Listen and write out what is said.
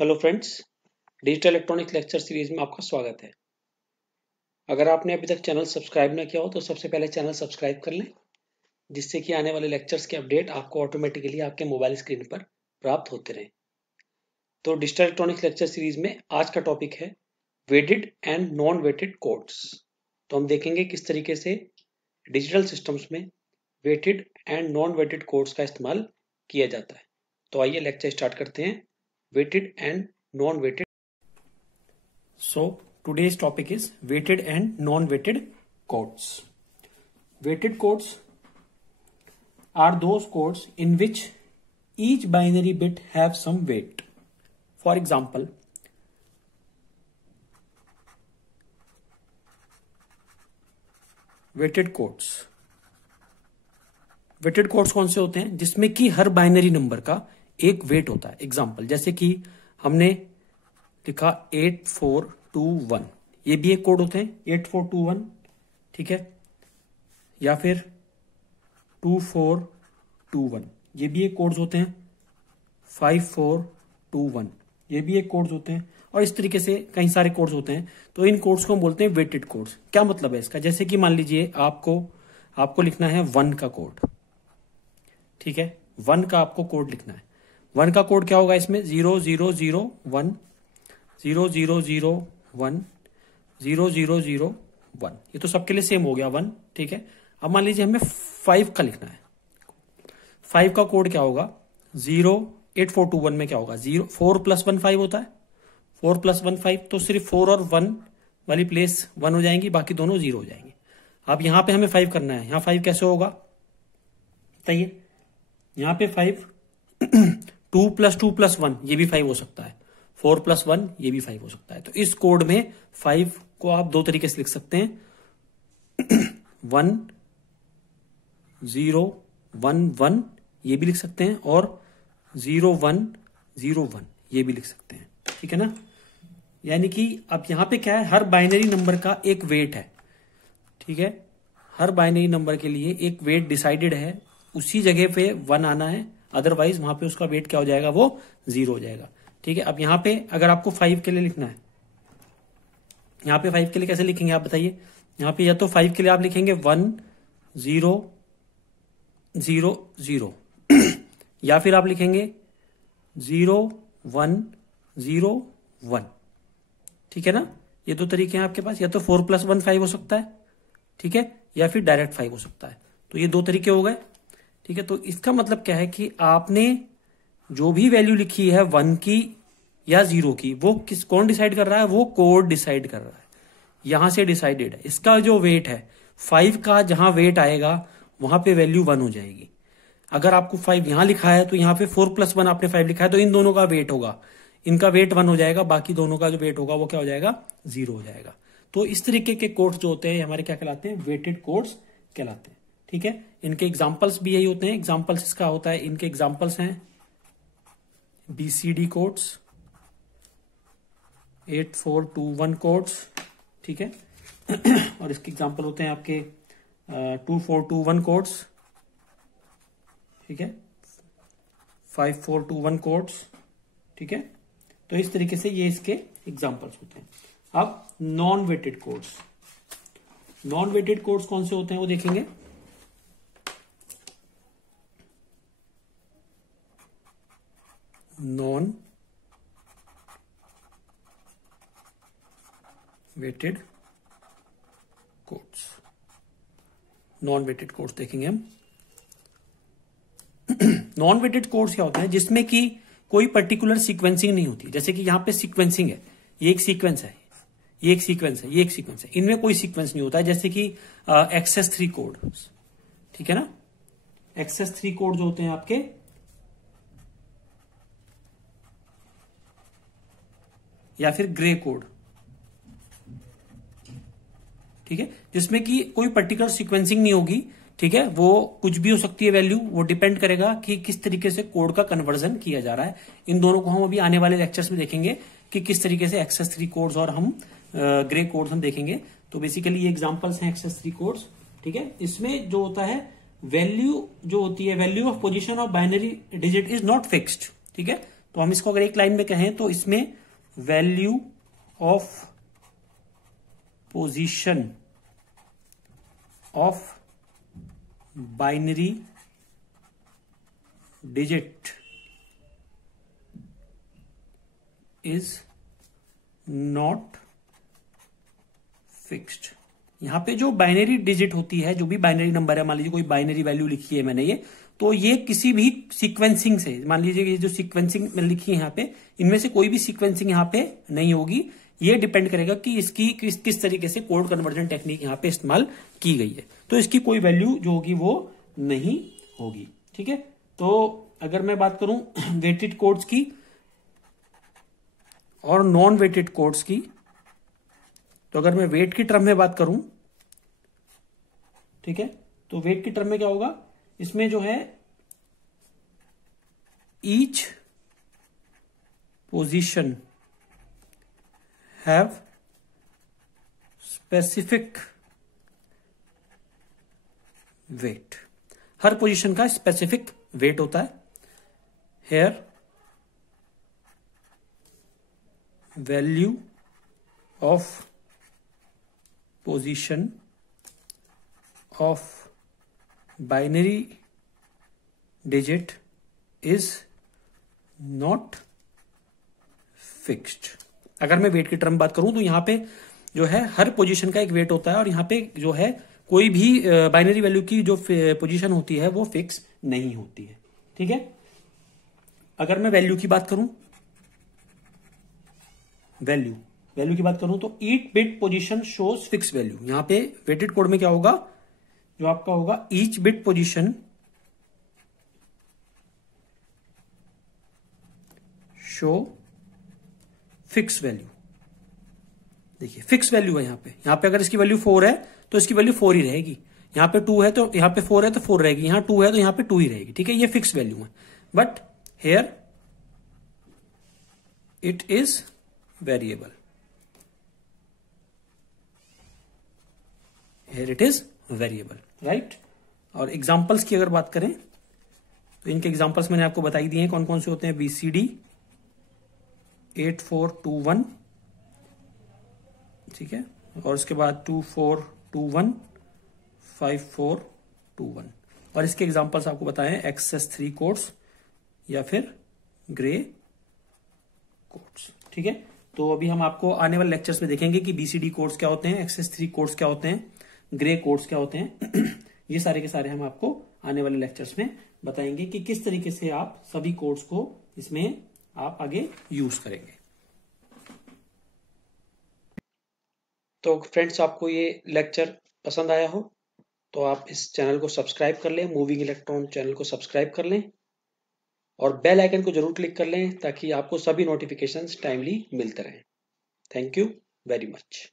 Hello friends, digital electronics lecture series में आपका स्वागत है। अगर आपने अभी तक चैनल सब्सक्राइब ना किया हो तो सबसे पहले चैनल सब्सक्राइब कर लें, जिससे कि आने वाले लेक्चर्स के अपडेट आपको ऑटोमेटिकली आपके मोबाइल स्क्रीन पर प्राप्त होते रहें। तो डिजिटल इलेक्ट्रॉनिक्स लेक्चर सीरीज में आज का टॉपिक है weighted and non weighted codes. तो हम देखेंगे किस तरीके से डिजिटल सिस्टम्स में weighted and non weighted codes का इस्तेमाल किया जाता है। तो आइए लेक्चर स्टार्ट करते हैं, weighted and non weighted. So today's topic is weighted and non-weighted codes. Weighted codes are those codes in which each binary bit have some weight. For example, weighted codes. Weighted codes कौन से होते हैं? जिसमें कि हर binary number का एक wait होता है। एग्जाम्पल जैसे कि हमने लिखा 8421, ये भी एक कोड होते हैं 8421, ठीक है। या फिर 2421, ये भी एक कोड्स होते हैं। 5421, ये भी एक कोड्स होते हैं। और इस तरीके से कई सारे कोड्स होते हैं। तो इन कोड्स को हम बोलते हैं वेटेड कोड्स। क्या मतलब है इसका? जैसे कि मान लीजिए आपको लिखना है 1 का कोड, ठीक है। 1 का आपको कोड लिखना है। 1 का कोड क्या होगा? इसमें 0001 0001 0001, ये तो सबके लिए सेम हो गया 1, ठीक है। अब मान लीजिए हमें 5 का लिखना है। 5 का कोड क्या होगा? 08421 में क्या होगा? 4 + 1 5 होता है। 4 + 1 5, तो सिर्फ 4 और 1 वाली प्लेस 1 हो जाएंगी, बाकी दोनों 0 हो जाएंगे। अब यहां पे हमें 5 करना है। यहां 5 कैसे होगा बताइए? यहां पे 5 2 + 2 + 1, ये भी 5 हो सकता है। 4 + 1, ये भी 5 हो सकता है। तो इस कोड में 5 को आप दो तरीके से लिख सकते हैं। 1 0 1 1, ये भी लिख सकते हैं, और 0 1 0 1, ये भी लिख सकते हैं, ठीक है ना। यानी कि अब यहां पे क्या है, हर बाइनरी नंबर का एक वेट है, ठीक है। हर बाइनरी नंबर के लिए एक वेट डिसाइडेड है, उसी जगह पे 1 आना है, अदरवाइज वहां पे उसका वेट क्या हो जाएगा? वो 0 हो जाएगा, ठीक है। अब यहां पे अगर आपको 5 के लिए लिखना है, यहां पे 5 के लिए कैसे लिखेंगे आप बताइए? यहां पे या तो 5 के लिए आप लिखेंगे 1 0 0 0 या फिर आप लिखेंगे 0 1 0 1, ठीक है ना। ये दो तरीके हैं आपके पास। या तो 4 + 1 5 हो सकता है, ठीक है, या फिर डायरेक्ट 5 हो सकता है। तो ये दो तरीके हो गए, ठीक है। तो इसका मतलब क्या है कि आपने जो भी वैल्यू लिखी है 1 की या 0 की, वो कौन डिसाइड कर रहा है? वो कोड डिसाइड कर रहा है। यहां से डिसाइडेड है। इसका जो वेट है 5 का, जहां वेट आएगा वहां पे वैल्यू 1 हो जाएगी। अगर आपको 5 यहां लिखा है तो यहां पे 4 + 1 आपने 5 लिखा है, तो इन दोनों का वेट होगा, इनका वेट 1 हो जाएगा, बाकी दोनों का जो वेट होगा वो क्या हो जाएगा? 0 हो जाएगा। तो इस तरीके के कोड्स जो होते हैं हमारे क्या कहलाते हैं? वेटेड कोड्स कहलाते हैं, ठीक है। इनके एग्जाम्पल्स भी यही होते हैं। एग्जाम्पल्स इसका होता है, इनके एग्जाम्पल्स हैं BCD कोड्स, 8421 कोड्स, ठीक है। और इसके एग्जाम्पल होते हैं आपके 2421 कोड्स, ठीक है, 5421 कोड्स, ठीक है। तो इस तरीके से ये इसके एग्जाम्पल्स होते हैं। अब non weighted codes, non weighted codes कौन से होते हैं वो देखेंगे। Non weighted codes, non weighted codes देखेंगे हम। नॉन वेटेड कोड्स क्या होते हैं? जिसमें कि कोई पर्टिकुलर सीक्वेंसिंग नहीं होती। जैसे कि यहां पे सीक्वेंसिंग है, ये एक सीक्वेंस है, ये एक सीक्वेंस है, ये एक सीक्वेंस है। इनमें कोई सीक्वेंस नहीं होता है। जैसे कि XS3 कोड, ठीक है ना। XS3 कोड जो होते हैं आपके, या फिर ग्रे कोड, ठीक है, जिसमें कि कोई पर्टिकुलर सीक्वेंसिंग नहीं होगी, ठीक है। वो कुछ भी हो सकती है वैल्यू, वो डिपेंड करेगा कि किस तरीके से कोड का कन्वर्जन किया जा रहा है। इन दोनों को हम अभी आने वाले लेक्चर्स में देखेंगे कि किस तरीके से XS3 कोड्स और हम ग्रे कोड्स हम देखेंगे। तो बेसिकली ये एग्जांपल्स हैं XS3 कोड्स, ठीक है। इसमें जो होता है वैल्यू जो होती है, value of position of binary digit is not fixed, ठीक है। तो हम इसको अगर एक लाइन में कहें तो इसमें value of position of binary digit is not fixed. यहां पे जो बाइनरी डिजिट होती है, जो भी बाइनरी नंबर है, मान लीजिए कोई बाइनरी वैल्यू लिखी है मैंने ये, तो ये किसी भी सीक्वेंसिंग से, मान लीजिए ये जो सीक्वेंसिंग में लिखी है यहाँ पे, इनमें से कोई भी सीक्वेंसिंग यहाँ पे नहीं होगी। ये डिपेंड करेगा कि इसकी किस तरीके से कोड कन्वर्जन टेक्निक यहाँ पे इस्तेमाल की गई है, तो इसकी कोई वैल्यू जो होगी वो नहीं होगी। ठीक है, तो अगर मैं बात करूं वेटेड कोड्स की और नॉन वेटेड कोड्स की, तो अगर मैं वेट की टर्म में बात करूं, ठीक है, तो वेट की टर्म में क्या होगा, इसमें जो है each position have specific weight, हर पोजीशन का स्पेसिफिक वेट होता है। Here value of position of binary digit is not fixed. अगर मैं वेट की टर्म बात करूं तो यहां पे जो है हर पोजीशन का एक वेट होता है, और यहां पे जो है कोई भी बाइनरी वैल्यू की जो पोजीशन होती है वो फिक्स नहीं होती है। ठीक है, अगर मैं वैल्यू की बात करूं, वैल्यू की बात करूं तो each bit position shows fix value. यहां पे वेटेड कोड में क्या होगा, जो आपका होगा each bit position show fix value. देखिए फिक्स वैल्यू है यहां पे अगर इसकी वैल्यू 4 है तो इसकी वैल्यू 4 ही रहेगी, यहां पे 2 है तो यहां पे 4 है तो 4 रहेगी, यहां 2 है तो यहां पे 2 ही रहेगी। ठीक है, ये फिक्स वैल्यू है, but here it is variable, here it is variable, right. और एग्जांपल्स की अगर बात करें तो इनके एग्जांपल्स मैंने आपको बताई दिए हैं कौन कौन से होते हैं, BCD 8421, ठीक है, और उसके बाद 2421 5421, और इसके एग्जांपल्स आपको बताएं XS3 कोड्स या फिर ग्रे कोड्स। ठीक है, तो अभी हम आपको आने वाले लेक्चर्स में देखेंगे कि BCD कोड्स क्या होते हैं, XS3 कोड्स क्या होते हैं, ग्रे कोड्स क्या होते हैं ये सारे के सारे हम आपको आने वाले लेक्चर्स में बताएंगे कि किस तरीके से आप सभी कोड्स को इसमें आप आगे यूज करेंगे। तो फ्रेंड्स, आपको ये लेक्चर पसंद आया हो तो आप इस चैनल को सब्सक्राइब कर लें, मूविंग इलेक्ट्रॉन चैनल को सब्सक्राइब कर लें, और बेल आइकन को जरूर क्लिक कर लें ताकि आपको सभी नोटिफिकेशंस टाइमली मिलते रहें। Thank you very much.